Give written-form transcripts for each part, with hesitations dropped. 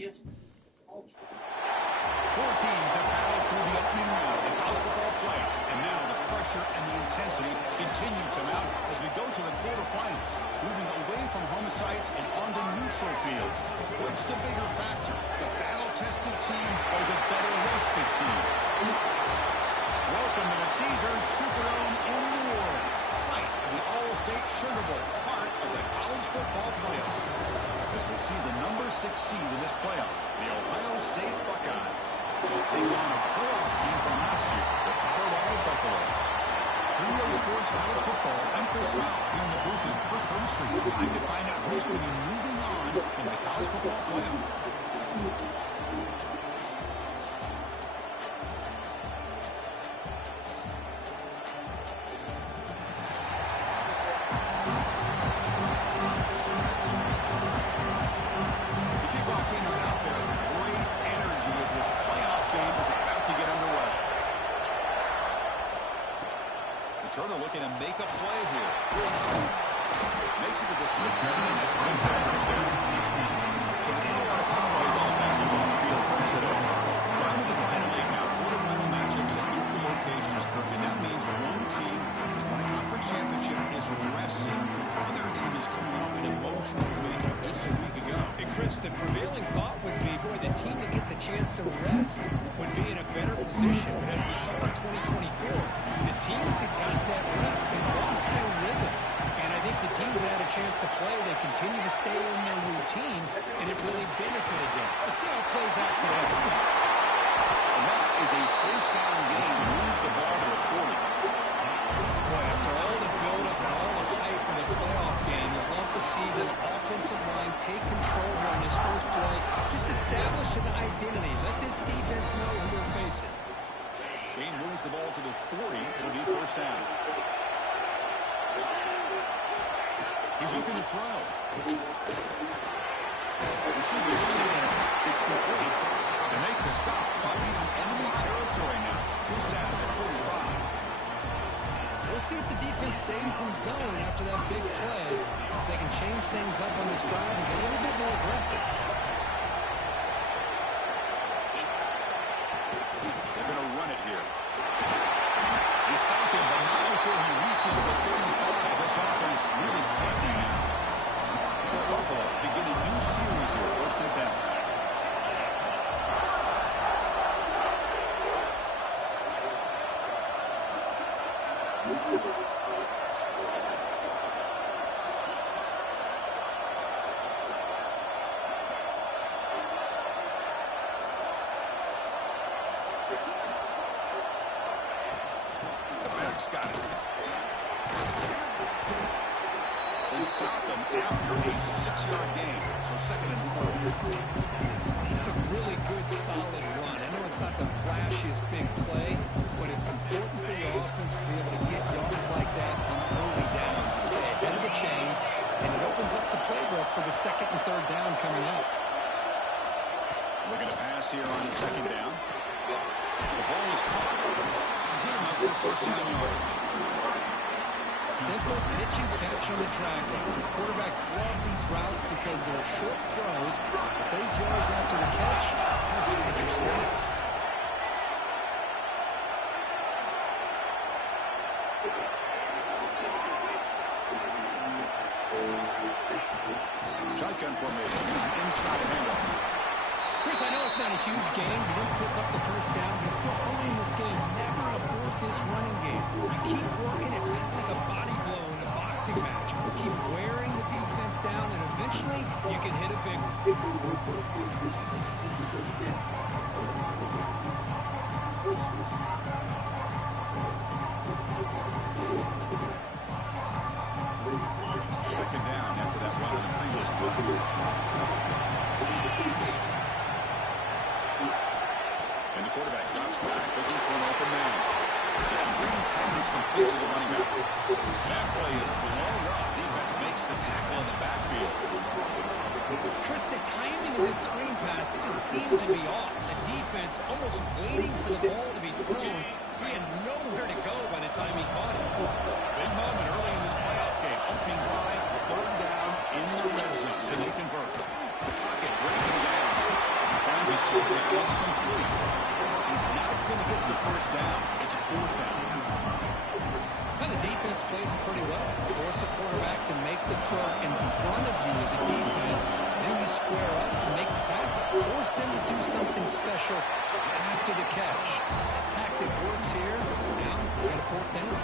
Four teams have battled through the opening round of the college football playoff, and now the pressure and the intensity continue to mount as we go to the quarterfinals, moving away from home sites and onto neutral fields. What's the bigger factor, the battle-tested team or the better-rested team? Welcome to the Caesars Superdome in New Orleans, site of the All-State Sugar Bowl, part of the college football playoff. As we see the number 6 seed in this playoff, the Ohio State Buckeyes, taking on a playoff team from last year, the Colorado Buffaloes. 3A Sports College Football, Empress Fowl here in the booth with Kirk Hermstreet. Time to find out who's going to be moving on in the college football playoff. Turner looking to make a play here. Makes it to the 16. That's good coverage there. So the Colorado Buffaloes offense comes on the field first today. Down to the final 8 now. Quarterfinal matchups at neutral locations, Kirk. And that means one team which won a conference championship is resting. The other team is coming off an emotional win just a week ago. And Chris, the prevailing thought would be, boy, the team that gets a chance to rest would be in a better position. But as we saw in 2024, the teams that got that rest, they lost their rhythm. And I think the teams that had a chance to play, they continue to stay in their routine, and it really benefited them. Let's see how it plays out today. And that is a first-down game. Moves the ball to a 40. Boy, after all the build-up and all the hype in the playoff game, you'd love to see the offensive line take control here on this first play. Just establish an identity. Let this defense know who they're facing. Game moves the ball to the 40. It'll be first down. He's looking to throw. Receiver looks it in. It's complete. To make the stop, but he's in enemy territory now. First down at 45. We'll see if the defense stays in zone after that big play. If they can change things up on this drive and get a little bit more aggressive. They're going to run it here. They stop him, but not before he reaches the 35. This offense really threatening now. The Buffaloes begin a new series here, first and 10. Got it. They stop him after a 6-yard gain. So second and 4. It's a really good, solid run. I know it's not the flashiest big play, but it's important for your offense to be able to get yards like that on early downs to stay ahead of the chains, and it opens up the playbook for the second and third down coming up. Look at the pass here on second down. The ball is caught. Good enough for first down yardage. Simple pitch and catch on the drag route. Quarterbacks love these routes because they're short throws, but those yards after the catch kind of pad your stats. Shotgun formation is an inside handoff. Chris, I know it's not a huge gain. You didn't pick up the first down, but it's still early in this game. Never abort this running game. You keep working. It's kind of like a body blow in a boxing match. You keep wearing the defense down, and eventually you can hit a big one. Second down after that run on the previous play. And the quarterback drops back looking for an open man. The screen pass complete to the running back. That play is blown up. Defense makes the tackle in the backfield. Chris, the timing of this screen pass, it just seemed to be off. The defense almost waiting for the ball to be thrown. He had nowhere to go by the time he caught it. Big moment early in this playoff game. Opening drive, third down in the red zone. Can they convert? Pocket breaking down. It's complete. He's not going to get the first down. It's fourth down. Well, the defense plays it pretty well. Force the quarterback to make the throw in front of you as a defense. Then you square up and make the tackle. Force them to do something special after the catch. That tactic works here. Now, got a fourth down.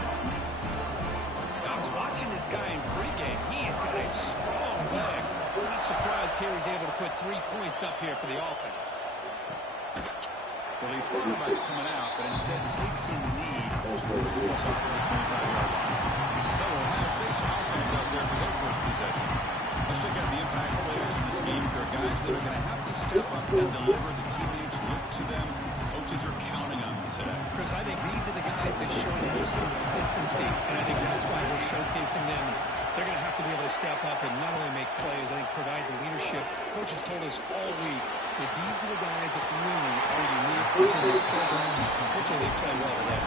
I was watching this guy in pregame. He has got a strong leg. I'm surprised here he's able to put 3 points up here for the offense. Well, he thought about coming out, but instead takes in the lead from the 25-yard line. So Ohio State's offense out there for their first possession. Let's check out the impact players in this game. There are guys that are going to have to step up and deliver. The teammates look to them. Coaches are counting on them today. Chris, I think these are the guys that show the most consistency, and I think that's why we're showcasing them. They're going to have to be able to step up and not only make plays, I think provide the leadership. Coaches told us all week that these are the guys that really are unique within this program. Hopefully they play well today.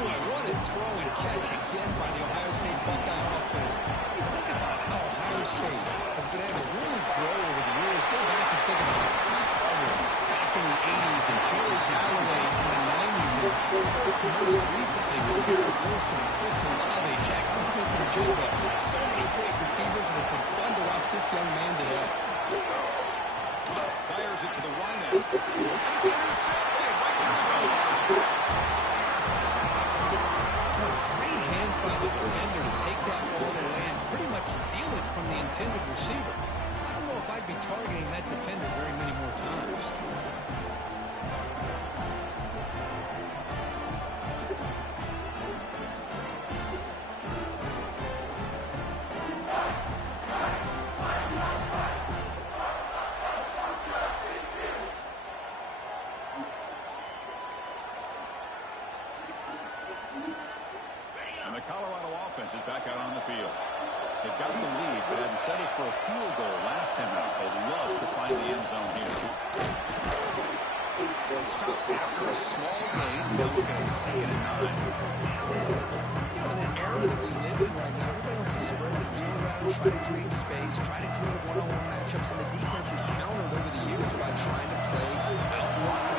Boy, what a throw and catch again by the Ohio State Buckeye offense. You think about how Ohio State has been able to really grow over the years. Go back and think about Chris Carter back in the 80s and Joey Galloway in the 90s. And of course, most recently with Garrett Wilson, Chris Olave, Jackson Smith, and Jigba. So many great receivers, and it's been fun to watch this young man today. Fires it to the right end. It's intercepted. Right through the goal. Great hands by the defender to take that ball to land, pretty much steal it from the intended receiver. I don't know if I'd be targeting that defender very many more times. Is back out on the field. They've got the lead, but hadn't settled for a field goal last time out. They'd love to find the end zone here. Stop after a small gain. Now looking at 2nd and 9. You know, in an era that we live in right now, everybody wants to spread the field around, try to create space, try to create one-on-one matchups, and the defense has countered over the years by trying to play out wide.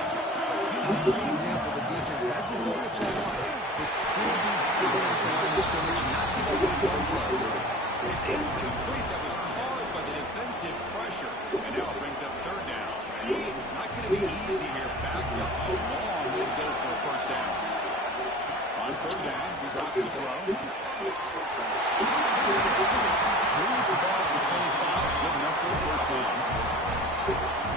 Here's a great example. The defense hasn't been able to play wide, but still be sitting at the line of scrimmage, not giving away one plays. It's incomplete. That was caused by the defensive pressure. And now it brings up 3rd down. Not going to be easy here. Backed up a long way to go for a first down. On 3rd down, he drops to throw. Moves the ball to 25. Good enough for a first down.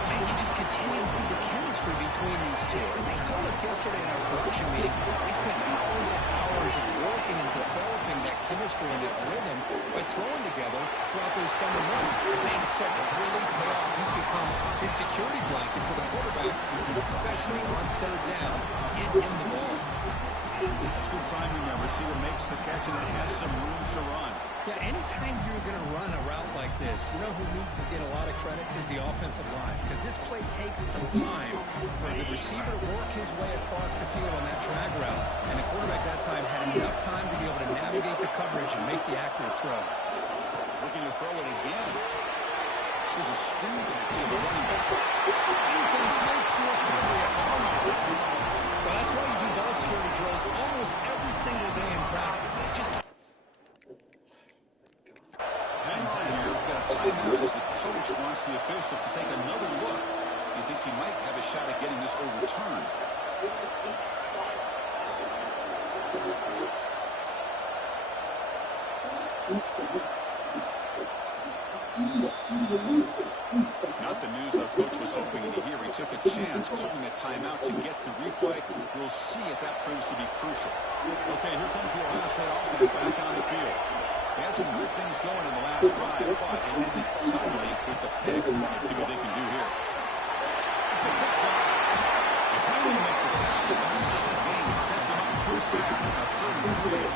And you just continue to see the chemistry between these two. And they told us yesterday in our production meeting, they spent hours and hours of working and developing that chemistry and that rhythm by throwing together throughout those summer months. And made it start to really pay off. He's become his security blanket for the quarterback, especially on 3rd down. Get him the ball. That's good timing there. Receiver makes the catch and it has some room to run. Yeah, anytime you're going to run a route like this, you know who needs to get a lot of credit is the offensive line. Because this play takes some time for the receiver to work his way across the field on that drag route. And the quarterback that time had enough time to be able to navigate the coverage and make the accurate throw. Looking to throw it again. There's a screen pass to the running back. Defense makes the recovery a turnover. Well, that's why you do ball security drills almost every single day in practice. It's just... Hang on here. We've got a timeout as the coach wants the officials to take another look. He thinks he might have a shot at getting this overturned. Not the news the coach was hoping to hear. He took a chance calling a timeout to get the replay. We'll see if that proves to be crucial. Okay, here comes the Ohio State offense back on the field. They had some good things going in the last drive, but it ended suddenly with the pick. Let's see what they can do here. It's a quick drive. If they don't make the tackle, a solid game sets them up first down at 33.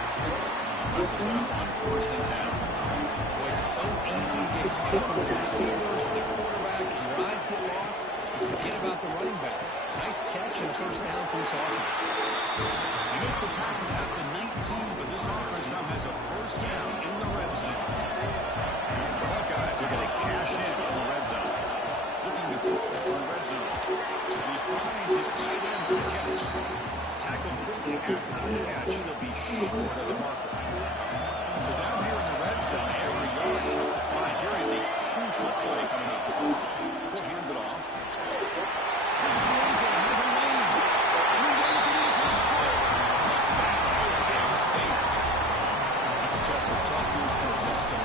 Offense will set up on 1st and 10. Boy, it's so easy to get caught up with the receivers and the quarterback, and your eyes get lost. You forget about the running back. Nice catch and a first down for this offense. They make the tackle at the 19, but this offense now has a first down in the red zone. The Buckeyes are going to cash in the red zone. Looking to throw from the red zone.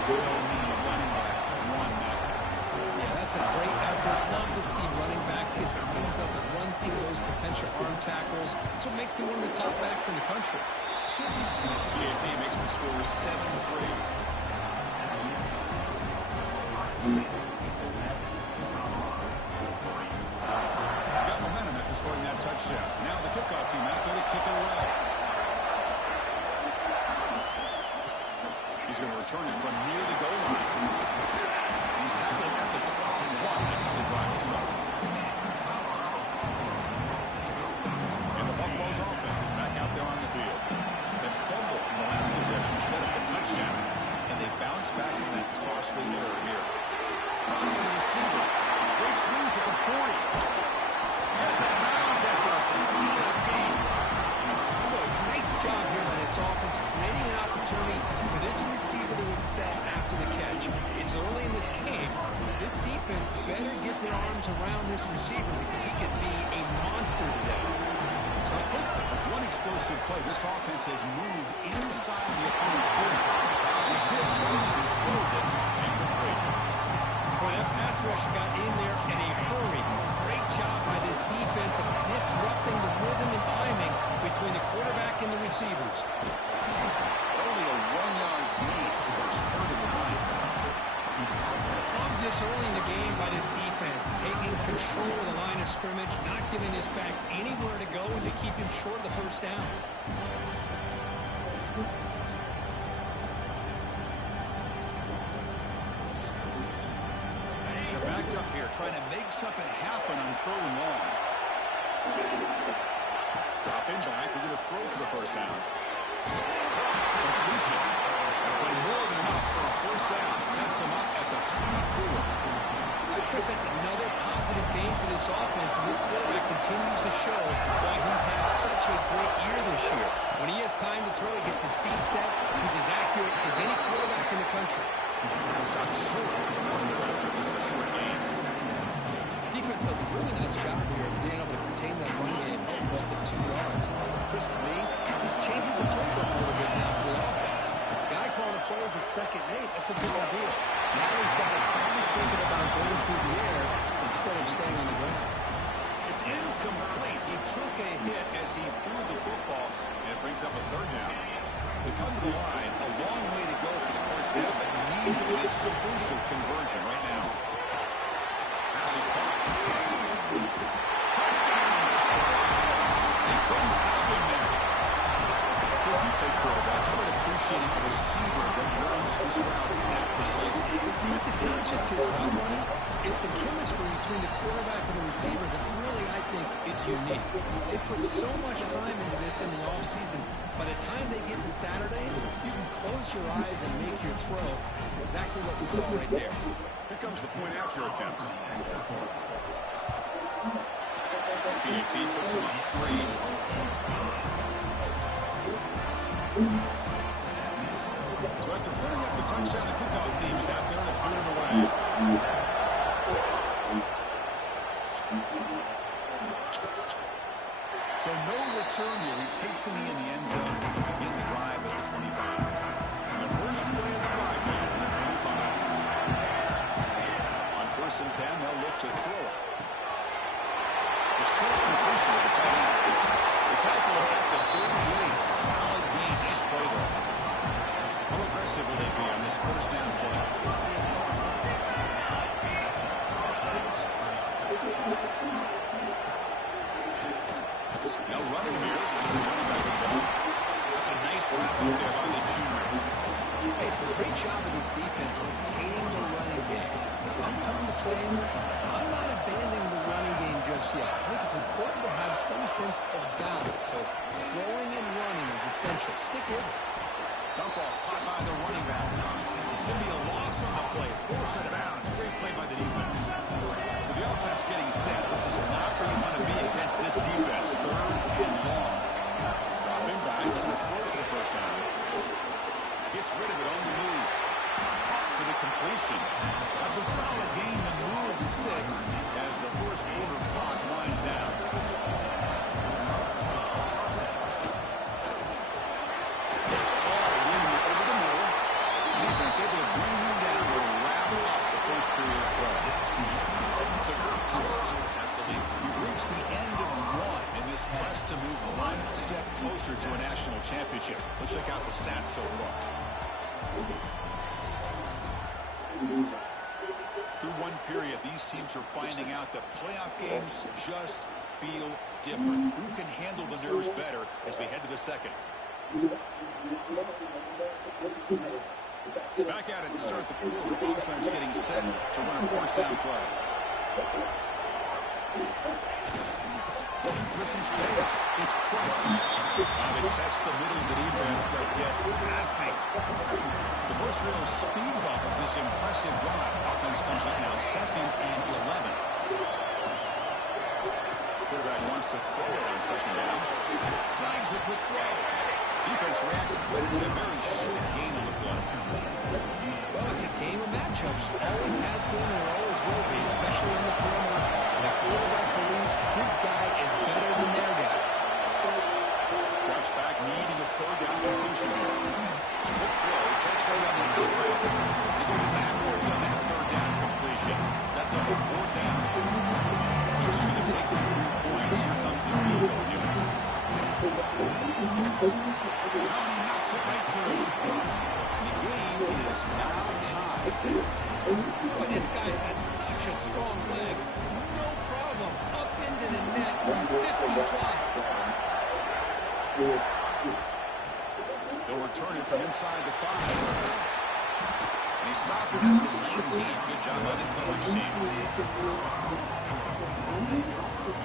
will mean a running back won that. Yeah, that's a great effort. Love to see running backs get their knees up and run through those potential arm tackles. That's what makes him one of the top backs in the country. A&T makes the score 7-3. Got momentum after scoring that touchdown. Now the kickoff team out there to kick it away. He's going to return it from near the goal line. He's tackled at the 21. That's where the drive will start. And the Buffalo's offense is back out there on the field. They fumbled in the last possession, set up a touchdown, and they bounce back from that costly error here. Pardee with the receiver. Breaks loose at the 40. Gets out of bounds after a solid game. Boy, nice job here on this offense, creating an opportunity for this receiver to excel after the catch. It's early in this game, so this defense better get their arms around this receiver because he could be a monster today. So quickly, with one explosive play, this offense has moved inside the opponent's 40. It's hit, runs, and throws it, and complete. Boy, that pass rush got in there in a hurry. Great job by this defense of disrupting the rhythm and timing between the quarterback and the receivers. Only a 1-yard gain as our spurted line. Love this early in the game by this defense, taking control of the line of scrimmage, not giving this back anywhere to go, and to keep him short of the first down. They're backed up here, trying to make something happen on 3rd and long. Dropping back, they're going to throw for the first down. Completion. But more than enough for a first down. Sets them up at the 24. Chris, that's another positive game for this offense, and this quarterback continues to show why he's had such a great year this year. When he has time to throw, he gets his feet set. He's as accurate as any quarterback in the country. Stopped short after just a short game. Defense does a really nice job here of being able to contain that run game, help most of 2 yards. Chris, to me, he's changing the playbook a little bit now for the offense. The guy calling the plays at 2nd and 8, that's a different deal. Now he's got to be thinking about going through the air instead of staying on the ground. It's incomplete. He took a hit as he threw the football, and it brings up a 3rd down. We come to the line, a long way to go for the first down, but need this crucial conversion right now. Pass is caught. Touchdown! He couldn't stop him there. If you play quarterback, I would appreciate a receiver that runs his routes that precisely. Chris, it's not just his route running, it's the chemistry between the quarterback and the receiver that really, I think, is unique. They put so much time into this in the offseason. By the time they get to Saturdays, you can close your eyes and make your throw. It's exactly what we saw right there. Here comes the point after attempt. A&T puts him up 3. So after putting up the touchdown, the kickoff team is out there to boot it away. So no return here. He takes it in the end zone to begin the drive at the 25. And the first play of the drive now on the 25. On 1st and 10, they'll look to throw it. The short completion of the tight end. The tackle at the 38. Solid game. Nice play there. How aggressive will they be on this first down play? Now running here. That's a nice wrap up there by the junior. Hey, it's a great job of this defense containing the running game. If I'm coming to plays, I'm not abandoning the running game just yet. I think it's important to have some sense of balance. So throwing and running is essential. Stick with it. Dump off caught by the running back. Going to be a loss on the play. Force out of bounds. Great play by the defense. So the offense getting set. This is not where you want to be against this defense. 3rd and long. Dropping back. Going to throw for the first down. Gets rid of it on the move. Caught for the completion. That's a solid game to move the sticks as the first quarter clock winds down. It's all winning over the middle. The defense able to bring him down to wrap up the first period of play. So Colorado has the lead. We've reached the end of one in this quest to move one step closer to a national championship. Let's check out the stats so far. Through one period, these teams are finding out that playoff games just feel different. Who can handle the nerves better as we head to the second? Back at it to start the quarter. Offense getting set to run a first down play. Looking for some space. It's Price. They test the middle of the defense, but get nothing. The first real speed bump of this impressive drive. Offense comes up now 2nd and 11. Quarterback wants to throw it on 2nd down. Snags a quick throw. Defense reacts quickly. A very short gain on the play. Well, it's a game of matchups. Always has been and always will be, especially on the perimeter. And a quarterback believes his guy is better than their guy. Drops back, needing a 3rd down completion here. Quick throw, catch right on the outright. They go backwards on that 3rd down completion. Sets up a 4th down. Coach is going to take the 3 points. Here comes the field goal unit. Oh, he knocks it right through. The game is now tied. But this guy has such a strong leg. No problem. Up into the net from 50 plus. They'll return it from inside the 5. And he stopped it at the 19. Good job by the coverage team. And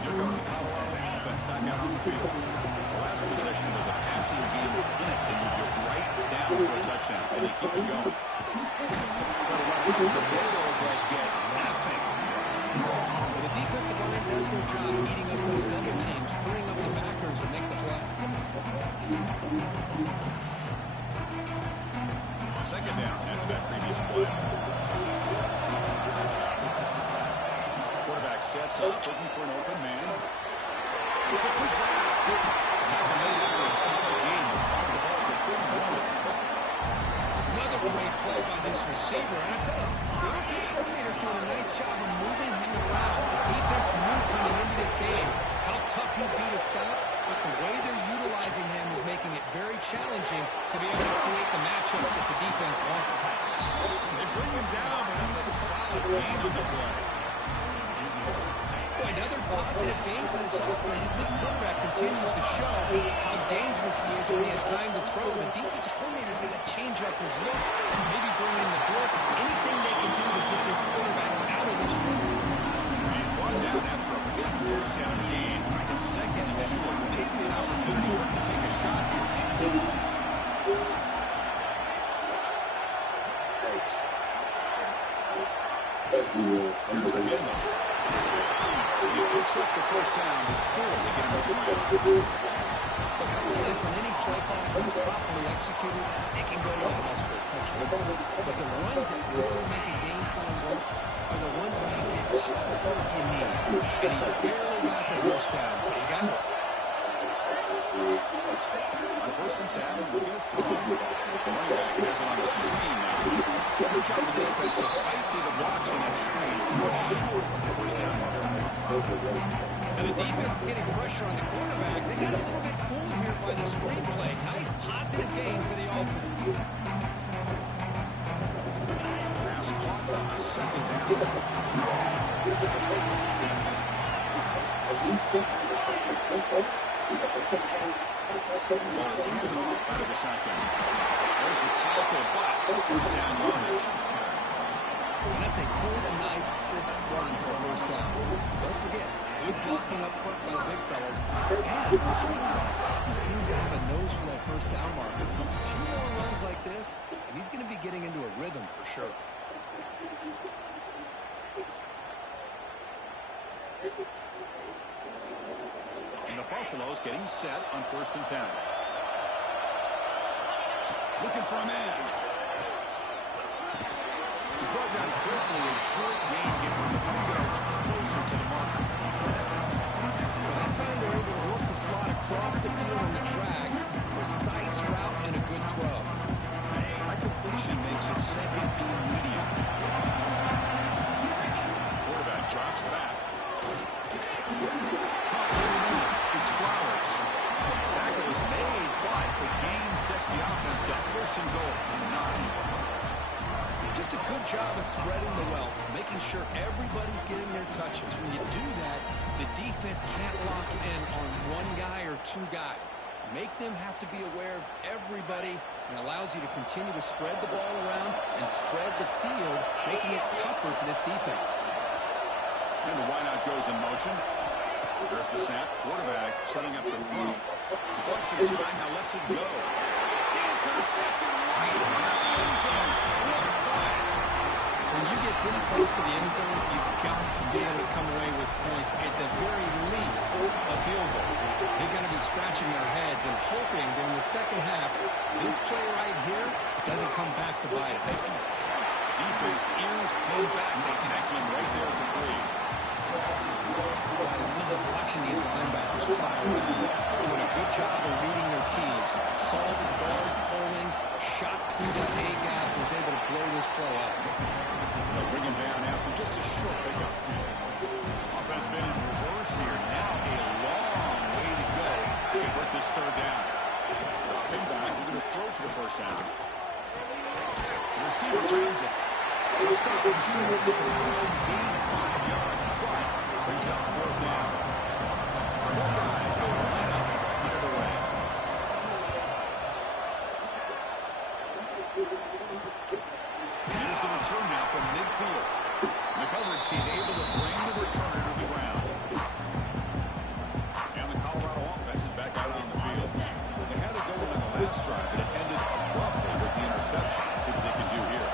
here comes the Colorado offense back out on the field. The last possession was a passing game clinic. They moved it right down for a touchdown. And they keep it going. Try to run it up the middle, but get nothing. Well, the defensive line does their job eating up those double teams, freeing up the backers to make the play. 2nd down after that previous play. Quarterback sets up, looking for an open man. It's a quick grab. Tackle made after a solid gain. They spotted the ball for 31. Another great play by this receiver. And I tell you, the offensive coordinator's doing a nice job of moving him around. The defense knew coming into this game how tough he'd be to stop, but the way they're utilizing him is making it very challenging to be able to create the matchups that the defense wants. They bring him down, but it's a solid gain on the play. Another positive game for this offense. This quarterback continues to show how dangerous he is when he has time to throw. The defensive coordinator's got to change up his looks, maybe bring in the blitz, anything they can do to get this quarterback out of this rhythm. He's brought down after a big first down gain. It's 2nd and short. Maybe an opportunity for him to take a shot here. Here's the handoff. He picks up the first down before they get him over the line. Look, I realize on any play call that's properly executed, it can go to the house for a touchdown. But the ones that really make a game plan work are the ones where you get just what you need. And he barely got the first down, but he got it. On 1st and 10, looking to throw. Running back has it on the screen now. Good job of the defense to fight through the blocks on that screen. Short of the first down marker. And the defense is getting pressure on the quarterback. They got a little bit fooled here by the screenplay. Nice positive game for the offense. Pass caught on 2nd down. Ball is handed off out of the shotgun. There's the tackle, but first down yardage. And that's a quick, nice, crisp run for a first down. Don't forget, good blocking up front by the big fellas. And this running back, he seems to have a nose for that first down marker. A few more runs like this, and he's going to be getting into a rhythm for sure. And the Buffaloes getting set on 1st and 10. Looking for a man. He's brought down quickly. A short gain gets them a few yards closer to the marker. Well, that time they're able to work the slot across the field on the track. Precise route and a good throw. That completion makes it second and medium. Quarterback drops back. It's Flowers. Tackle is made, but the gain sets the offense up. First and goal from the 9. Just a good job of spreading the wealth, making sure everybody's getting their touches. When you do that, the defense can't lock in on one guy or two guys. Make them have to be aware of everybody, and allows you to continue to spread the ball around and spread the field, making it tougher for this defense. And the wideout goes in motion. There's the snap. Quarterback setting up the throw. Wants some time, now lets it go. Intercepted right in the end zone. What a play. When you get this close to the end zone, you've got to be able to come away with points, at the very least a field goal. They're going to be scratching their heads and hoping that in the second half, this play right here doesn't come back to bite it. Defense ears pulled back. They tackle him right there at the 3. I love watching these linebackers fly around, doing a good job of reading their keys. Saw the guard pulling, shot through that A-gap, was able to blow this play up. They'll bring him down after just a short pickup. Offense been in reverse here. Now a long way to go to convert this third down. Dropping back, we're going to throw for the first down. The receiver grabs it. He'll stop him short. The completion gained 5 yards, but brings up fourth down. The Buckeyes will line up to put it away. Here's the return now from midfield. The coverage team able to bring the returner to the ground. And the Colorado offense is back out on the field. They had it going on the last drive, but it ended abruptly with the interception. Let's see what they can do here.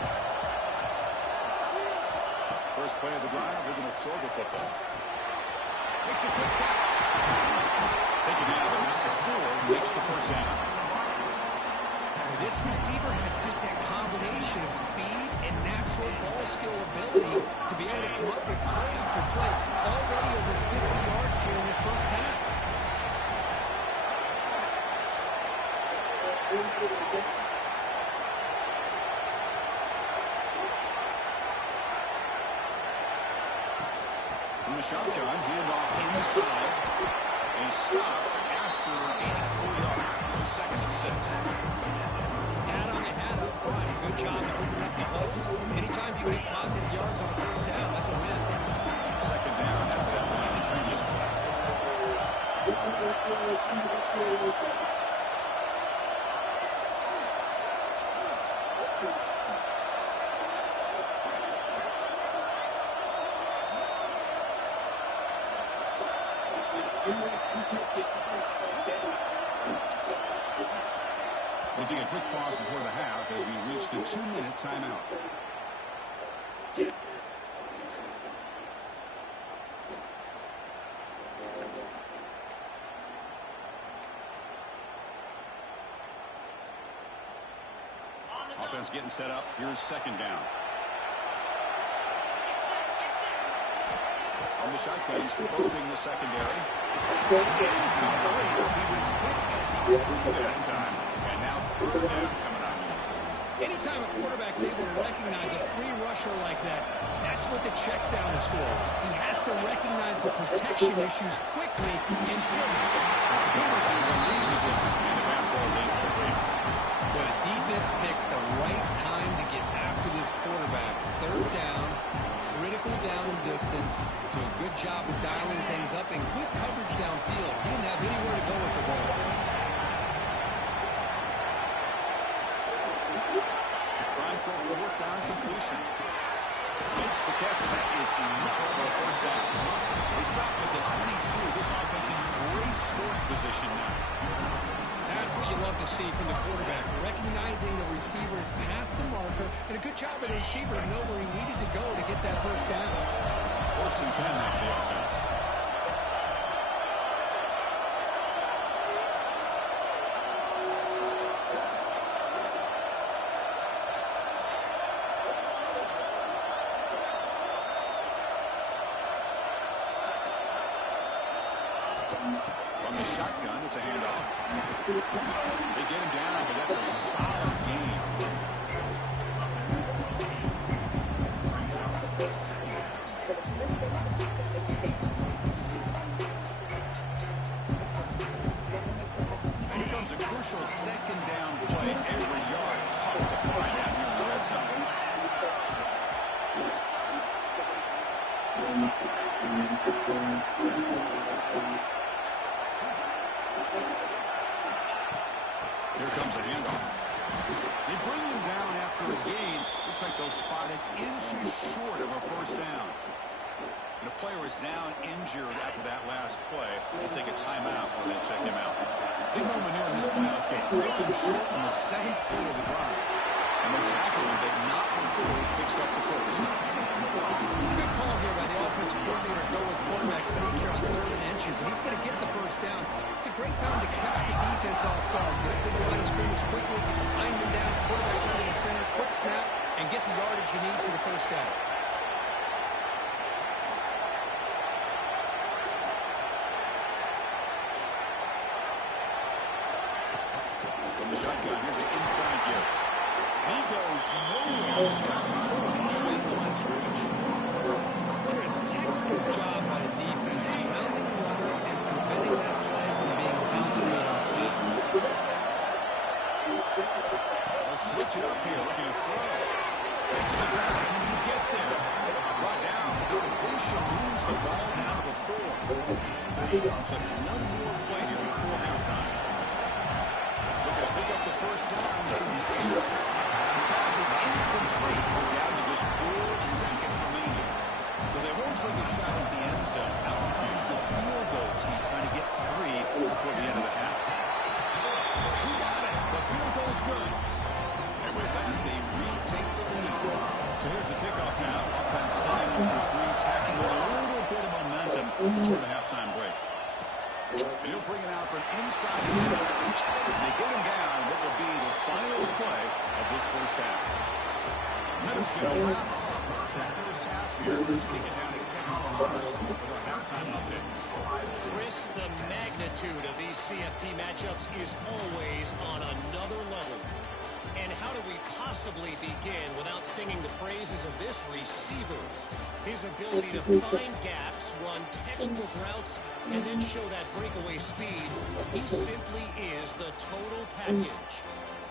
First play of the drive, they're going to throw the football. Makes a quick catch. Taken out of the 4, makes the first down. This receiver has just that combination of speed and natural ball skill ability to be able to come up with play after play. Already over 50 yards here in this first half. From the shotgun, handoff inside. And stopped after 84 yards. So second and 6. Hat on the hat up front. Good job to open up the holes. Anytime you get positive yards on first down, that's a win. Second down after that one in the previous play. We'll take a quick pause before the half as we reach the 2-minute timeout. Offense getting set up. Here's second down. On the shotgun, he's probing the secondary. Incomplete. He was hit as he threw that time. And now third down coming on. Anytime a quarterback's able to recognize a free rusher like that, that's what the check down is for. He has to recognize the protection issues quickly and quickly. Peterson releases it, and the pass ball is incomplete. But the defense picks the right time to get after this quarterback. Third down, critical down and distance. Do a good job of dialing things up and good coverage downfield. He didn't have anywhere to go with the ball. Trying for a fourth down completion. Makes the catch, and that is enough for a first down. They stop with the 22. This offense in great scoring position now. That's what you love to see from the quarterback, recognizing the receiver's past the marker, and a good job of the receiver to know where he needed to go to get that first down. First and 10 now for the offense. From the shotgun, it's a handoff. They get him down, but that's a solid gain. gain. Here comes a crucial second down play. Every yard tough to find out here in the red zone. Here comes a handoff. They bring him down after a gain. Looks like they'll spot it inches short of a first down. And the player is down injured after that last play. They'll take a timeout while they check him out. Big moment here in this playoff game. Third and short on the 7th play of the drive. And they tackle him, but not before he picks up the first. Good call here by the offensive coordinator to go with quarterback sneak here on 3rd and inches, and he's going to get the first down. It's a great time to catch the defense off guard. Get up to the line of scrimmage quickly, get the lineman down, quarterback under the center, quick snap, and get the yardage you need for the first down. From the shotgun, here's an inside give. He goes nowhere. Stop behind the line scrimmage. Chris, textbook job by the defense, surrounding the runner and preventing that play from being bounced to the outside. They'll switch it up here, looking to throw. Takes the back. Can he get there? Brought down. The completion moves the ball down to the 4. So one more play here before halftime. Looking to pick up the first down from the 8. Pass is incomplete. We're down to just 4 seconds remaining. So they won't take a shot at the end zone. Out comes the field goal team trying to get 3 before the end of the half. We got it. The field goal's good. And with that, they retake the lead. So here's the kickoff now. Offense setting up for 3, tacking with a little bit of momentum before the halftime break. And he'll bring it out from inside the 10. They get him down what will be the final play of this first half. And then it's going to wrap up that first half here. Let's kick it down to Kevin Mars with our halftime update. Chris, the magnitude of these CFP matchups is always on another level. And how do we possibly begin without singing the praises of this receiver? His ability to find gaps, run textbook routes, and then show that breakaway speed. He simply is the total package.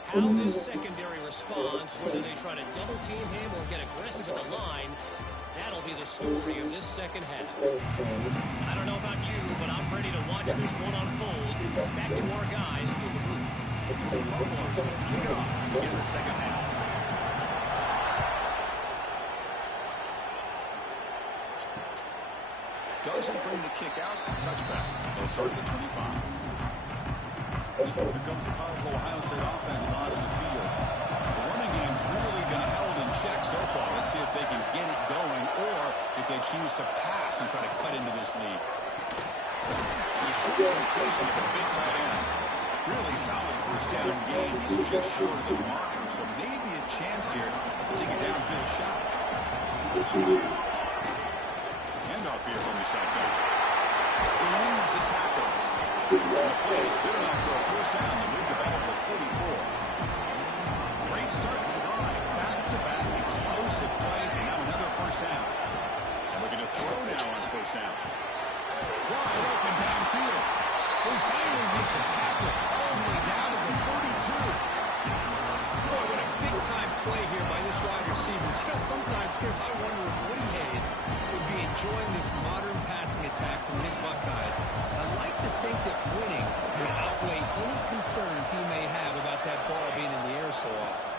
How this secondary responds, whether they try to double team him or get aggressive at the line, that'll be the story of this second half. I don't know about you, but I'm ready to watch this one unfold. Back to our guys in the booth. Buffalo's going to kick it off to begin the second half. Doesn't bring the kick out. Touchback. They'll start at the 25. Here comes the powerful Ohio State offense behind the field. The running game's really been held in check so far. Let's see if they can get it going or if they choose to pass and try to cut into this lead. It's a short completion to the big tight end. Really solid first down game. He's just short of the marker, so maybe a chance here to take a downfield shot. Handoff here from the shotgun. Eludes a tackle. And the play is good enough for a first down to move the ball to the 44. Great start to the drive. Back-to-back explosive plays, and now another first down. And looking to throw now on first down. Wide open downfield. We finally make the tackle all the way down to the 32. Boy, what a big-time play here by this wide receiver. Sometimes, Chris, I wonder if Woody Hayes would be enjoying this modern passing attack from his Buckeyes. I like to think that winning would outweigh any concerns he may have about that ball being in the air so often.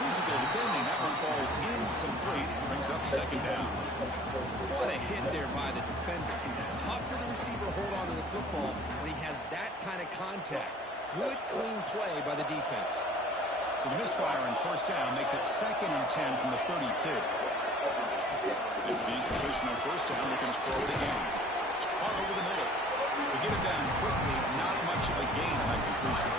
Physical defending. That one falls incomplete. Brings up second down. What a hit there by the defender. Tough for the receiver to hold on to the football when he has that kind of contact. Good, clean play by the defense. So the misfire on first down makes it 2nd and 10 from the 32. After the incompletion on first down, looking to throw it again. Hard over the middle. To get it down quickly, not much of a gain on that completion.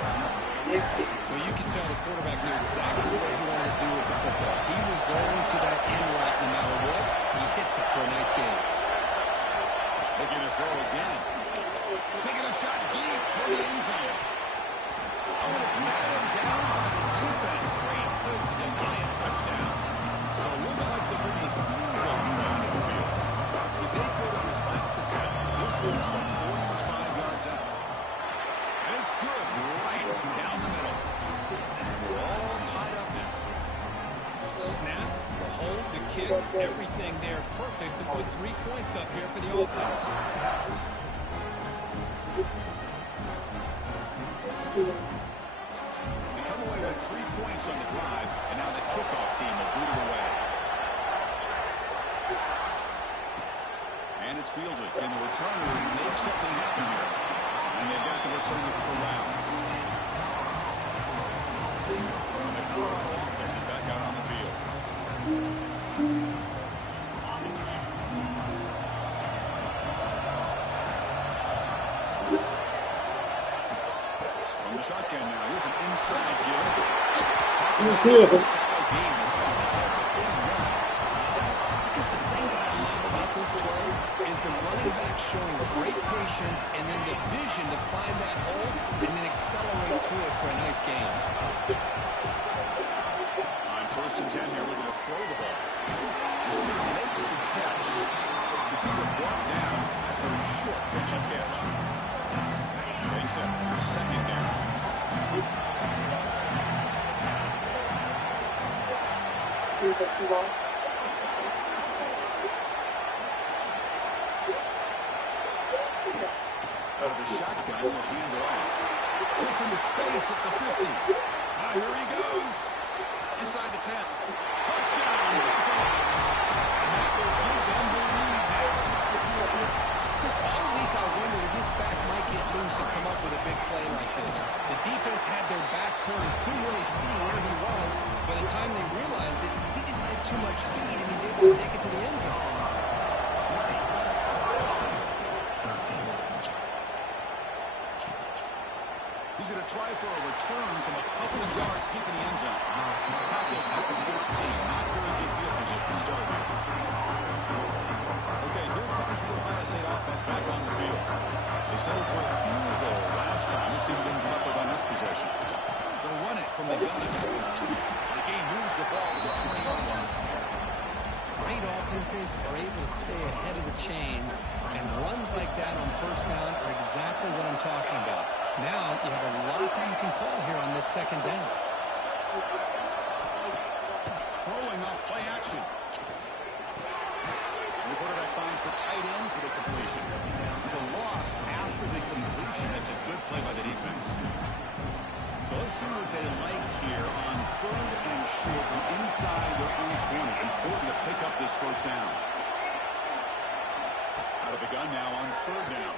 Well, you can tell the quarterback knew exactly what he wanted to do with the football. He was going to that end route no matter what. He hits it for a nice gain. Looking to throw again. Taking a shot deep toward the end zone. Oh, and it's batted hold, the kick, everything there perfect to put 3 points up here for the offense. They come away with 3 points on the drive, and now the kickoff team will boot it away. And it's fielded, and the returner makes something happen here. And they've got the returner corralled. And the Colorado offense is back out on the field. From the shotgun now, here's an inside give. Tackle for a solid game. Because the thing that I love about this play is the running back showing great patience and then the vision to find that hole and then accelerate through it for a nice gain. On 1st and 10 here, looking to throw the ball. Receiver makes the catch. Receiver brought down after a short pitch and catch. Makes it 2nd down. Out of the shotgun, will hand it off. Gets into space at the 50. Here he goes. Inside the 10. Touchdown, Buffaloes. And that will give them the lead now. This all week I wonder if this back might get loose and come up with a big play like this. The defense had their back turned, couldn't really see where he was. By the time they realized it, he just had too much speed and he's able to take it to the end zone. He's going to try for a return from a couple of yards deep in the end zone. Tackled at the 14. Not very good field position to start here. Okay, here comes the Ohio State offense back on the field. They settled for a field goal last time. Let's see if we can come up with on this possession. They'll run it from the gun. McGee moves the ball to the 20-yard line. Great offenses are able to stay ahead of the chains, and runs like that on 1st down are exactly what I'm talking about. Now you have a lot that you can call here on this 2nd down. Throwing off play action. And the quarterback finds the tight end for the completion. It's a loss after the completion. That's a good play by the defense. So let's see what they like here on 3rd and short from inside their own 20. Important to pick up this 1st down. Out of the gun now on 3rd down.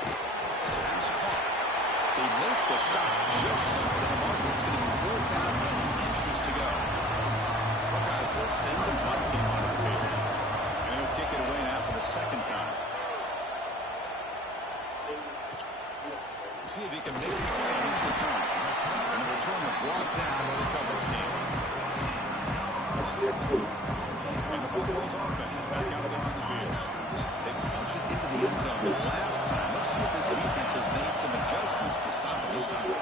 Pass caught. They make the stop just short of the marker. It's going to be 4th down and inches to go. Buckeyes will send the punt team onto the field. And he'll kick it away now for the 2nd time. See if he can make a play on this return. And the returner brought down by the coverage team. And the Buffaloes offense is back out there on the field. They punched it into the end zone last time. Let's see if this defense has made some adjustments to stop it this time. They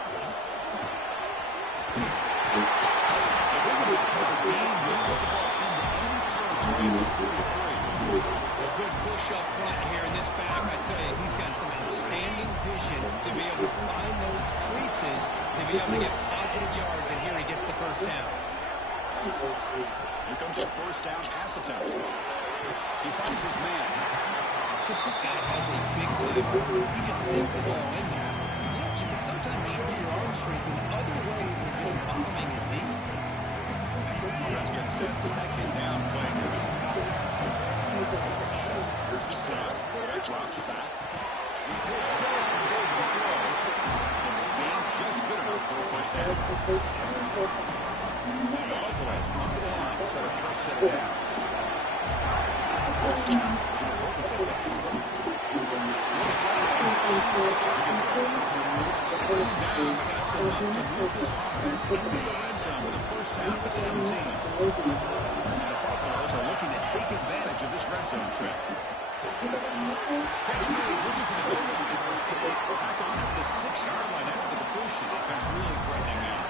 bring it back with the game, moves the ball into enemy territory at the 43. A good push up front here in this back. I tell you, he's got some outstanding vision to be able to find those creases, to be able to get positive yards, and here he gets the 1st down. Here comes a 1st down pass attempt. He finds his man. Because this guy has a big-time arm. He just zipped the ball in there. You can sometimes show your arm strength in other ways than just bombing it deep. Offense getting set. 2nd down play. Here's the snap. Quarterback drops back. He's hit just before the throw. And the game just good enough for a 1st down. And the Buffaloes come to the line, set a 1st set of downs. 1st down. They're going to throw the football. Looks like he finds his target there. Now, that's enough to move this offense into the red zone with a 1st down to 17. And the Buffaloes are looking to take advantage of this red zone trip. Catch made, looking for the goal line. Back on at the 6-yard line after the completion. Offense really threatening now.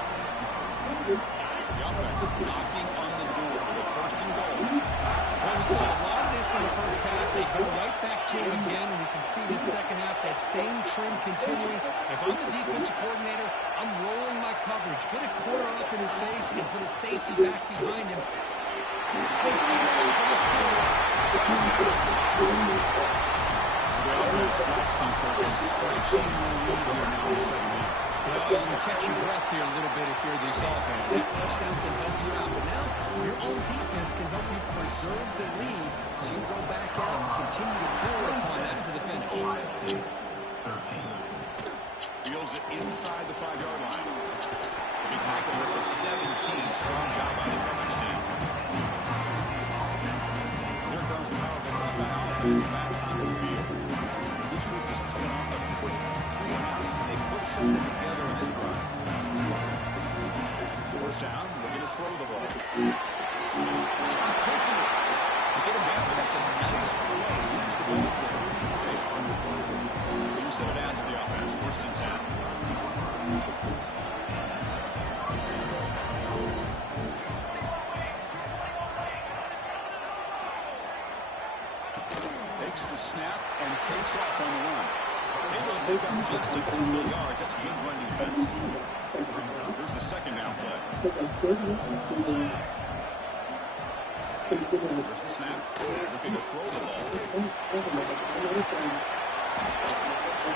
The offense knocking on the door for the 1st and goal. Well, we saw a lot of this in the 1st half. They go right back to him again, and we can see this 2nd half, that same trim continuing. If I'm the defensive coordinator, I'm rolling my coverage. Get a corner up in his face and put a safety back behind him. sinker and stretching the lead here now in the second half. Well, you can catch your breath here a little bit if you're this offense. That touchdown can help you out, but now your own defense can help you preserve the lead so you can go back out and continue to build upon that to the finish. Fields it inside the 5-yard line. He tackled at the 17. Strong job by the coverage team. Here comes the powerful Buckeye offense back onto the field. This group is coming off a quick 3-and-out. They put something together in this run. First down, looking to throw the ball. To get him down, but that's a nice play. He moves the ball to the 33. You set it out to the offense. First and 10. Takes the snap and takes off on the run. Able to pick up just a couple of yards. That's good run defense. Here's the second down play. Here's the snap. Looking to throw the ball.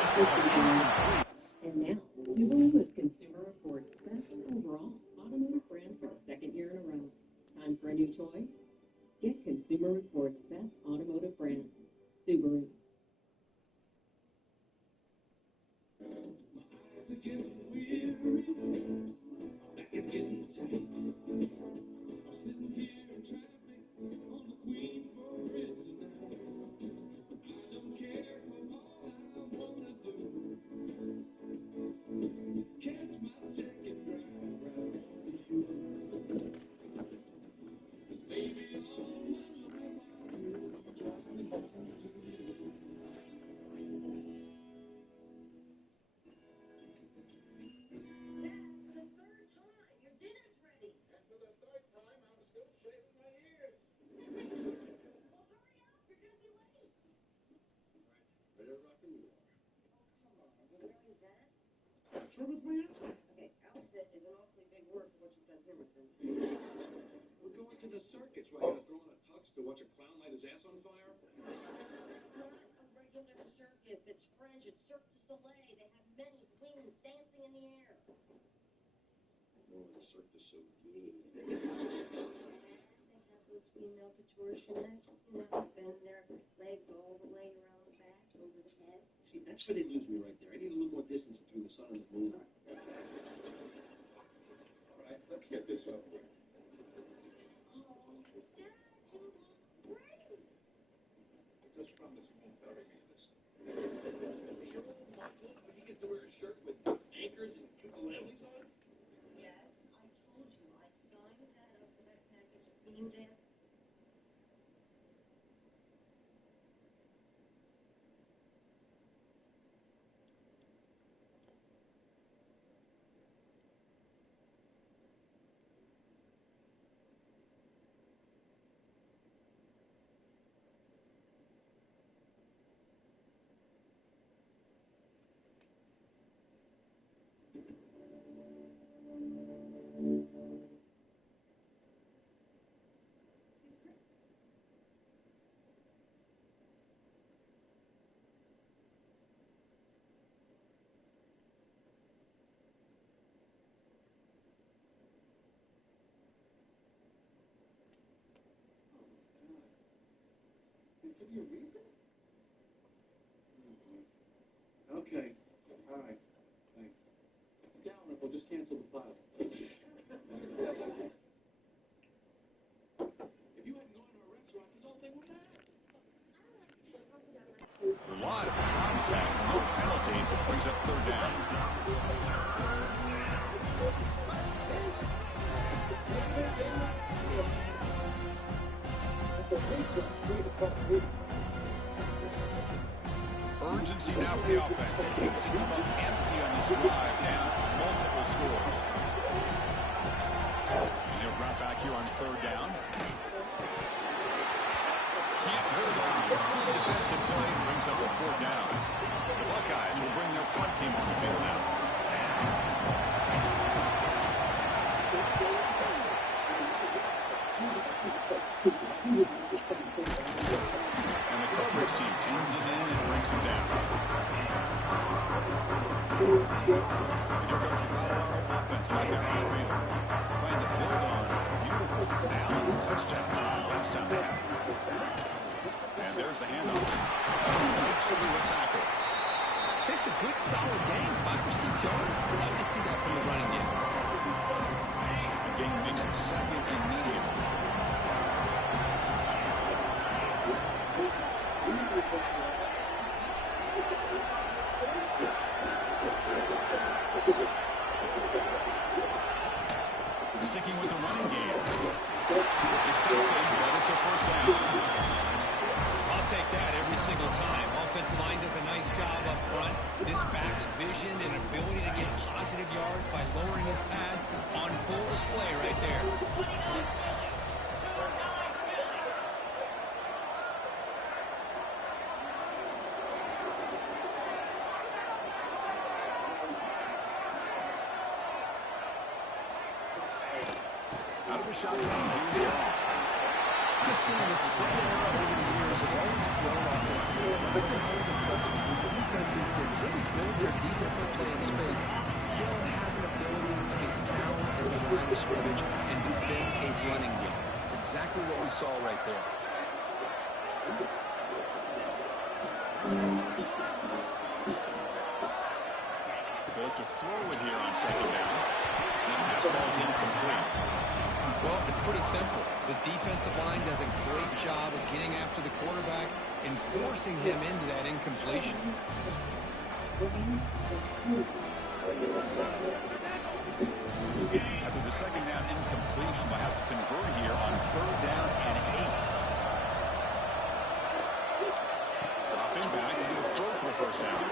This ball is incomplete. And now, Subaru is Consumer Reports' best overall automotive brand for the second year in a row. Time for a new toy? Get Consumer Reports' best automotive brand, Subaru. Okay, outfit is an awfully big word for what you've done here with them. We're going to the circus. Why, gonna throw on a tux to watch a clown light his ass on fire? It's not a regular circus. It's French. It's Cirque du Soleil. They have many wings dancing in the air. Oh, the circus so good. They have those female contortionists, bend their legs all the way around the back, over the head. See, that's where they lose me right there. I need a little more distance between the sun and the moon. All right, let's get this over with. Oh, Dad, you look great. Just promise you won't bury me in this. You're old Michael, but you get to wear a shirt with anchors and ukuleles on it? Yes, I told you. I signed that up for that package of theme dance. Give you a reason? Okay. All right. Thanks. Down, or we'll just cancel the file. If you hadn't gone to a restaurant, this whole thing would happen. A lot of contact, no penalty, brings up third down. Urgency now for the offense. They hate to come up empty on this drive, down multiple scores. And they'll drop back here on third down. Can't hold on. Good defensive play brings up a fourth down. The Buckeyes will bring their punt team on the field now. And the coverage team pins it in and brings it down. And here comes the Colorado offense back out on the field. Trying to build on a beautiful, balanced touchdown drive last time they had it. And there's the handoff. Leach through a tackle. It's a good, solid game. 5 or 6 yards. Love to see that from the running game. The game makes it second and medium. Sticking with the running game. They stop it, but it's a first down. I'll take that every single time. Offensive line does a nice job up front. This back's vision and ability to get positive yards by lowering his pads on full display right there. Out of the shotgun, here's off. Just seeing the spread era over the years has always grown offensively. I've been always impressed with defenses that really build their defensive play in space, still have an ability to be sound at the line of scrimmage and defend a running game. It's exactly what we saw right there. They look to throw it here on second down. And the pass ball's incomplete. Well, it's pretty simple. The defensive line does a great job of getting after the quarterback and forcing him into that incompletion. After the second down incompletion, they'll have to convert here on third down and 8. Dropping back and get a throw for the first down.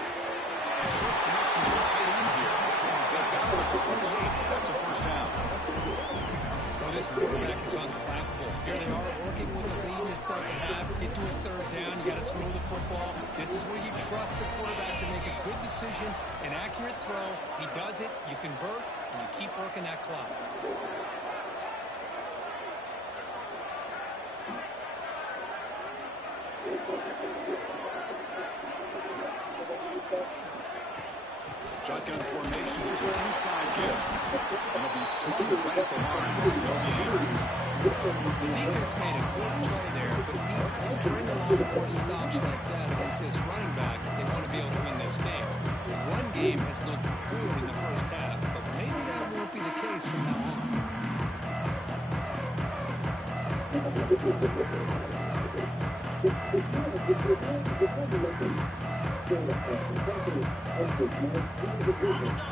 Short connection to the tight end here. They've got it at the 48. That's a first down. Well, this quarterback is unflappable. Here they are working with the lead in the second half. Get to a third down. You got to throw the football. This is where you trust the quarterback to make a good decision, an accurate throw. He does it. You convert, and you keep working that clock. Shotgun formation. Here's an inside give. And it'll be slotted right at the line. No gain. The defense made a good play there, but needs to string a lot more stops like that against this running back if they want to be able to win this game. The run game has looked good in the first half, but maybe that won't be the case from now on.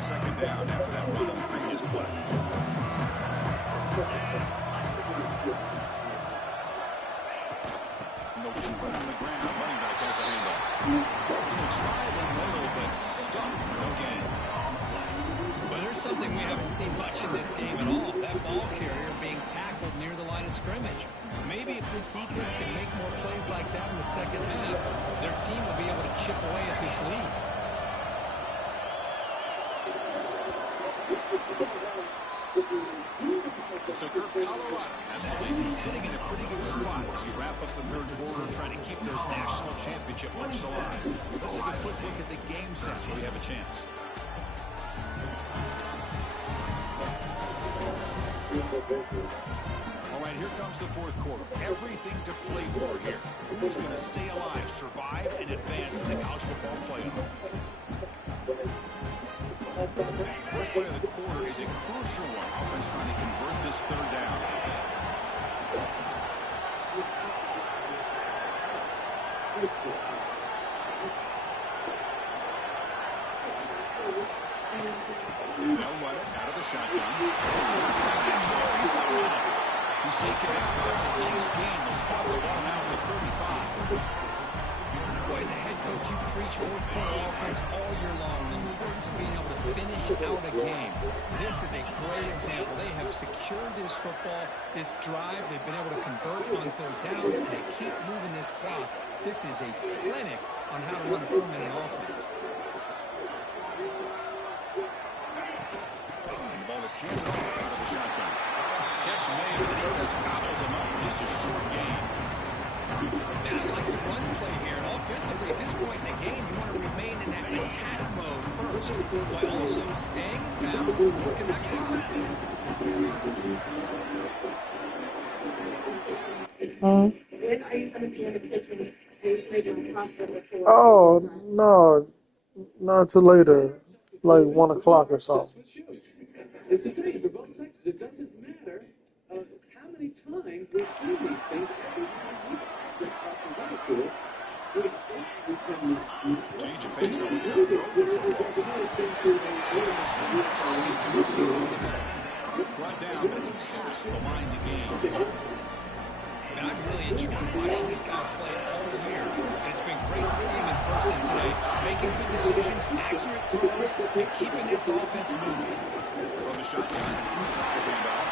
Second down after that run on the previous play. No keep it on the ground. Running back has a handoff. They try them a little bit. Stuffed for no gain. Well, there's something we haven't seen much in this game at all. That ball carrier being tackled near the line of scrimmage. Maybe if this defense can make more plays like that in the second half, their team will be able to chip away at this lead. So Colorado has the lead, sitting in a pretty good spot as you wrap up the third quarter, trying to keep those national championship hopes alive. Let's take a quick look at the game sets where we have a chance. All right, here comes the fourth quarter. Everything to play for here. Who's going to stay alive, survive, and advance in the college football playoff? First play of the quarter is a crucial one. Offense trying to convert this third down. They'll run it out of the shotgun. He's still running. He's taken out, but that's a nice gain. They'll spot the ball now at the 35. Well, as a head coach, you preach fourth quarter offense all year long. The importance of being able to finish out a game. This is a great example. They have secured this football, this drive. They've been able to convert on third downs, and they keep moving this clock. This is a clinic on how to run a 4-minute offense. And the ball is handed off out of the shotgun. Catch made, but the defense gobbles him up. Just a short game. And I like to run play here. And offensively, at this point in the game, you want to remain in that attack mode first. While downs and working that clock. Hmm? When are you going to be in the kitchen? Are you making pasta before? Oh, no, not till later, like 1 o'clock or so. It's the same for both sexes. It doesn't matter how many times we see these things every time Change of pace, they're looking to throw the football. This from the pocket, Julie over the middle. Brought down, but it's past the line to gain. And I've really enjoyed watching this guy play all year. And it's been great to see him in person today, making good decisions, accurate throws, and keeping this offense moving. From the shotgun, an inside handoff.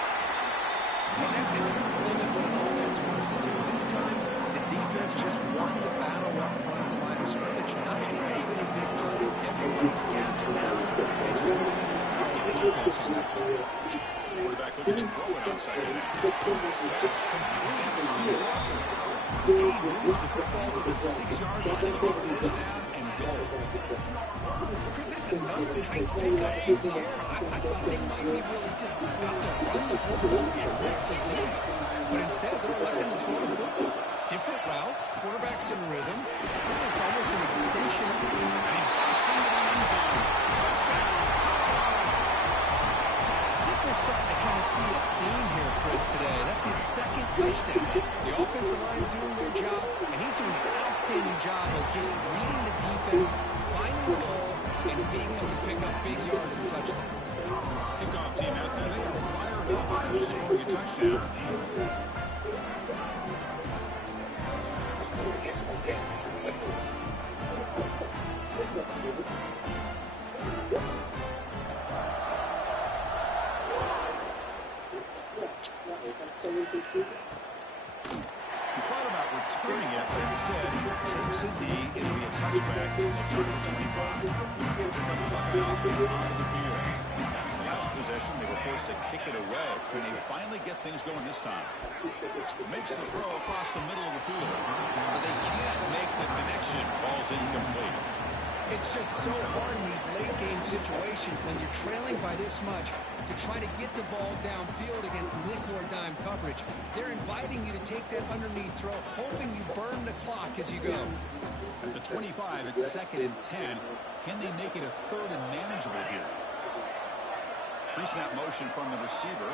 See, that's how you limit what an offense wants to do. This time, the defense just won the battle up front at the line of scrimmage. Not giving up any big plays. Everybody's gap sound. It's really solid defense on that play. Quarterback looking to throw it on second down. Pass complete on Lawson. The game moves the football to the 6-yard line. It'll be first down and goal. Chris, that's another nice pickup through the air. I thought they might be really just about to run the football and lift the lead. But instead, they're electing to throw the football. Different routes, quarterbacks in rhythm. It's almost an extension. And he busts into the end zone. Touchdown. I think we're starting to kind of see a theme here, Chris, today. That's his second touchdown. The offensive line doing their job, and he's doing an outstanding job of just reading the defense, finding the hole, and being able to pick up big yards and touchdowns. Kickoff team out there. They are fired up after scoring a touchdown. He thought about returning it, but instead takes a knee. It'll be a touchback. They'll start at the 25. Here comes the Buckeye offense onto the field. Last possession, they were forced to kick it away. Can they finally get things going this time? Makes the throw across the middle of the field. But they can't make the connection. Ball's incomplete. It's just so hard in these late-game situations when you're trailing by this much to try to get the ball downfield against nickel or dime coverage. They're inviting you to take that underneath throw, hoping you burn the clock as you go. At the 25, it's 2nd and 10. Can they make it a 3rd and manageable here? Pre-snap motion from the receiver.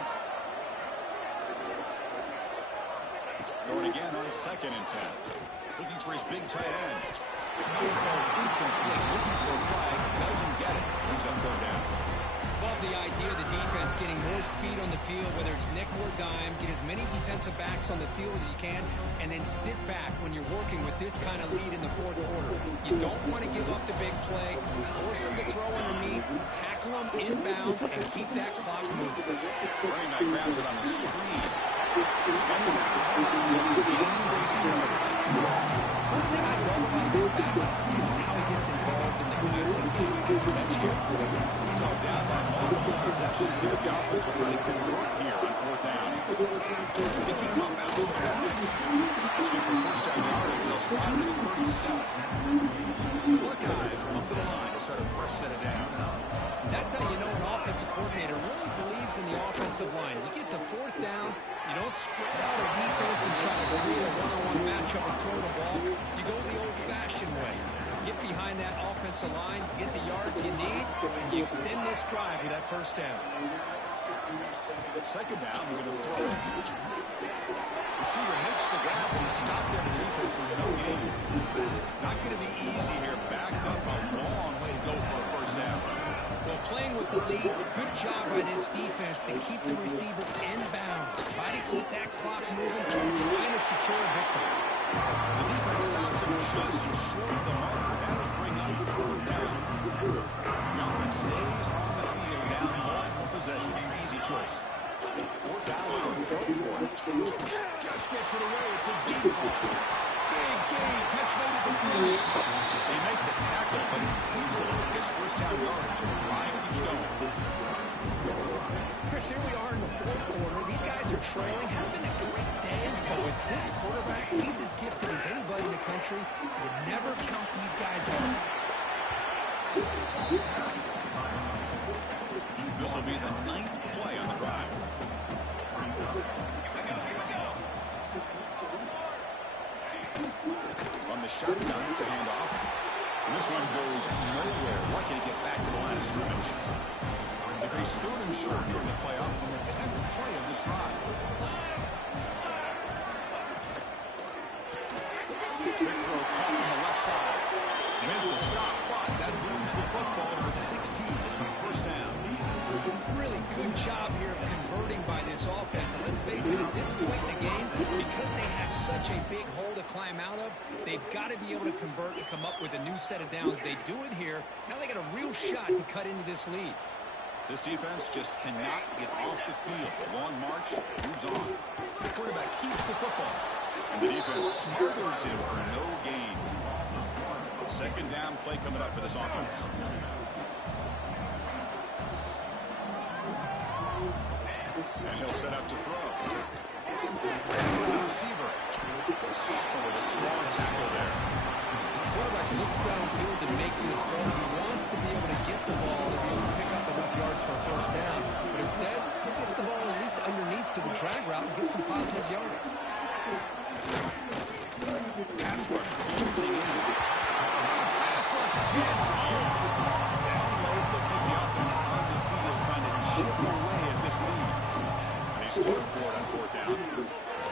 Going again on 2nd and 10. Looking for his big tight end. Falls incomplete, looking for a flag, doesn't get it. Brings up 3rd down. Love the idea of the defense getting more speed on the field, whether it's nickel or dime, get as many defensive backs on the field as you can, and then sit back when you're working with this kind of lead in the 4th quarter. You don't want to give up the big play, force them to throw underneath, tackle them inbounds, and keep that clock moving. Running back grabs it on the screen. And he's out of bounds after gaining decent yardage. One thing I love about this back is how he gets involved in the passing game. This catch here. So down by multiple possessions here. The offense will try to convert here on 4th down. He came up out to the line. Let's go for first down yardage. They'll spot it at the 37. Buckeyes come to the line to start a fresh set of downs. That's how you know an offensive coordinator really believes in the offensive line. You get to 4th down, you don't spread out a defense and try to create a one-on-one matchup and throw the ball. You go the old-fashioned way. You get behind that offensive line, you get the yards you need, and you extend this drive with that first down. 2nd down, we're going to throw it. Receiver makes the grab, but he's stopped there in the defense for no gain. Not going to be easy here. Backed up a long way to go for a first down. Well, playing with the lead, good job by this defense to keep the receiver in bounds. Try to keep that clock moving, trying to secure a victory. The defense stops him just short of the marker. That'll bring up 4th down. The offense stays on the field down multiple possessions. Easy choice. 4th down with a throw for it. Just gets it away. It's a deep ball. Big game. Catch made at the 30. They make the tackle, but easily gets first down yardage as the drive keeps going. Chris, here we are in the 4th quarter. These guys are trailing. Haven't been a great day, but with this quarterback, he's as gifted as anybody in the country. You never count these guys out. This will be the 9th play on the drive. From the shotgun to handoff. And this one goes nowhere. Lucky to get back to the line of scrimmage. They face 3rd and short here in the playoff on the 10th play of this drive. Big throw caught on the left side. Made the stop, but that moves the football to the 16th and first down. Really good job here of converting by this offense. And let's face it, at this point in the game, because they have such a big hole to climb out of, they've got to be able to convert and come up with a new set of downs. They do it here. Now they got a real shot to cut into this lead. This defense just cannot get off the field. Long march, moves on. The quarterback keeps the football. And the defense smothers him for no gain. 2nd down play coming up for this offense. And he'll set up to throw. The receiver. Sopper with a strong tackle there. The quarterback looks downfield to make this throw. He wants to be able to get the ball to be able to pick up enough yards for a first down. But instead, he gets the ball at least underneath to the drag route and gets some positive yards. Pass rush closing in. Pass rush hits home. Down low to keep the offense on the field, trying to chip away at this lead. They still go for it on 4th down.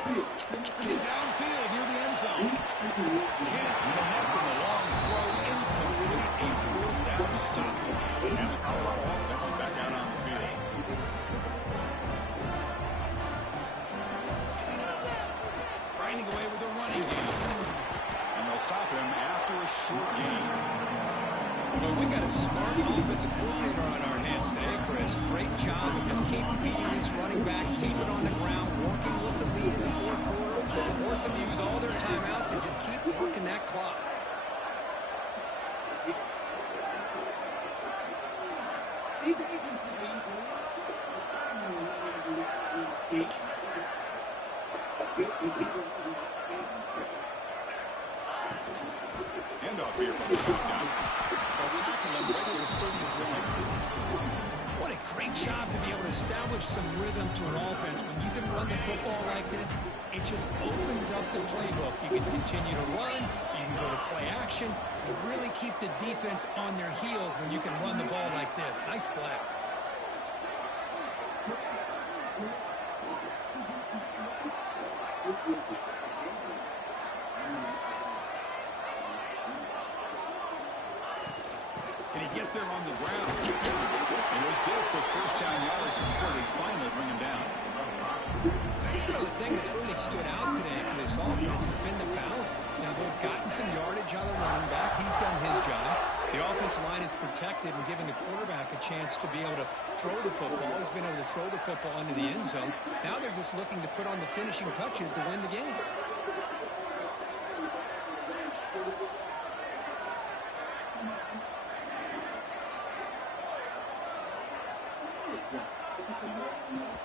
And the downfield near the end zone. Can't connect with a long throw. Incomplete. A 4th down stop. And the Colorado offense is back out on the field. Grinding away with a running game. And they'll stop him after a short gain. Well, we got a smart offensive coordinator on our hands today, Chris. Great job of just keep feeding this running back, keep it on the ground, working with the lead in the 4th quarter, force them to use all their timeouts, and just keep working that clock. Handoff here from the shotgun. They'll tackle him right at the 31. What a great job to be able to establish some rhythm to an offense. When you can run the football like this, it just opens up the playbook. You can continue to run, you can go to play action, and really keep the defense on their heels when you can run the ball like this. Nice play. Can he get there on the ground? And they get the first down yardage before they finally bring him down. You know, the thing that's really stood out today for this offense has been the balance. Now, they've gotten some yardage out of the running back. He's done his job. The offensive line is protected and giving the quarterback a chance to be able to throw the football. He's been able to throw the football into the end zone. Now they're just looking to put on the finishing touches to win the game.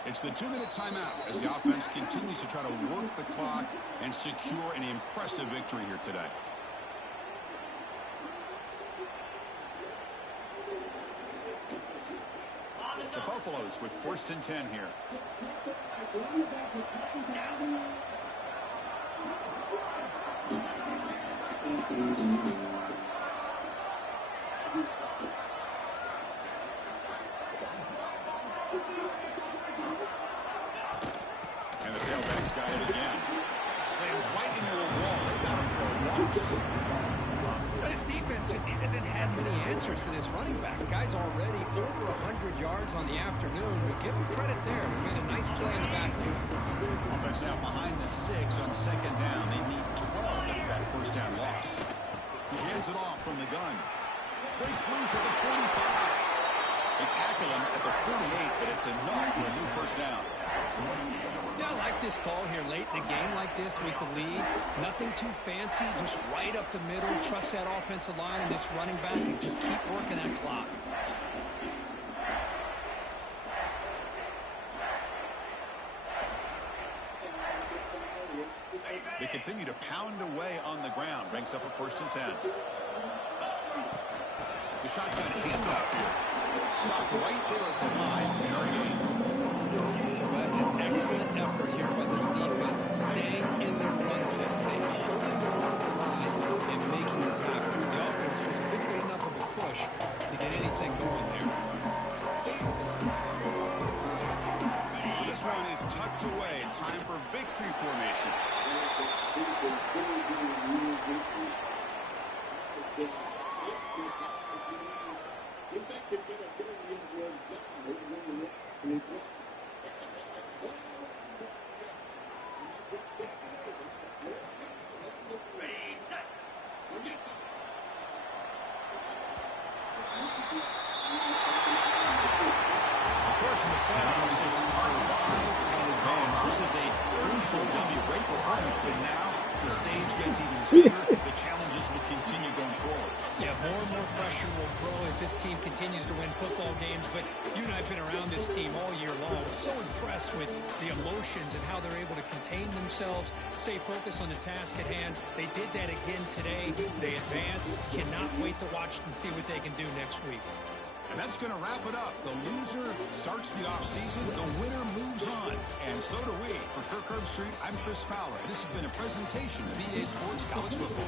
It's the 2-minute timeout as the offense continues to try to work the clock and secure an impressive victory here today. The Buffaloes with 1st and 10 here. And the tailback's got it again. Slams right into a wall. They got him for a loss. But his defense just hasn't had many answers for this running back. The guy's already over 100 yards on the afternoon. But give him credit there. He made a nice play in the backfield. Offense now behind the sticks on 2nd down. They need 12 after that first down loss. He hands it off from the gun. Breaks loose at the 45. They tackle him at the 48, but it's enough for a new first down. Yeah, I like this call here late in the game like this with the lead. Nothing too fancy, just right up the middle. Trust that offensive line and this running back and just keep working that clock. They continue to pound away on the ground. Brings up a 1st and 10. The shotgun handoff here. Stopped right there at the line. No gain. Well, that's an excellent effort here by this defense, staying in their run phase. They holding their own at the line and making the tackle. The offense just couldn't get enough of a push to get anything going there. This one is tucked away. Time for victory formation. This is a crucial W. Great performance, but now the stage gets even bigger. The challenges will continue going forward. Yeah, more and more pressure will grow as this team continues to win football games. But you and I have been around this team all year long. So impressed with the emotions and how they're able to contain themselves, stay focused on the task at hand. They did that again today. They advance. Cannot wait to watch and see what they can do next week. And that's going to wrap it up. The loser starts the offseason. The winner moves on. And so do we. For Kirk Herbstreit, I'm Chris Fowler. This has been a presentation of EA Sports College Football.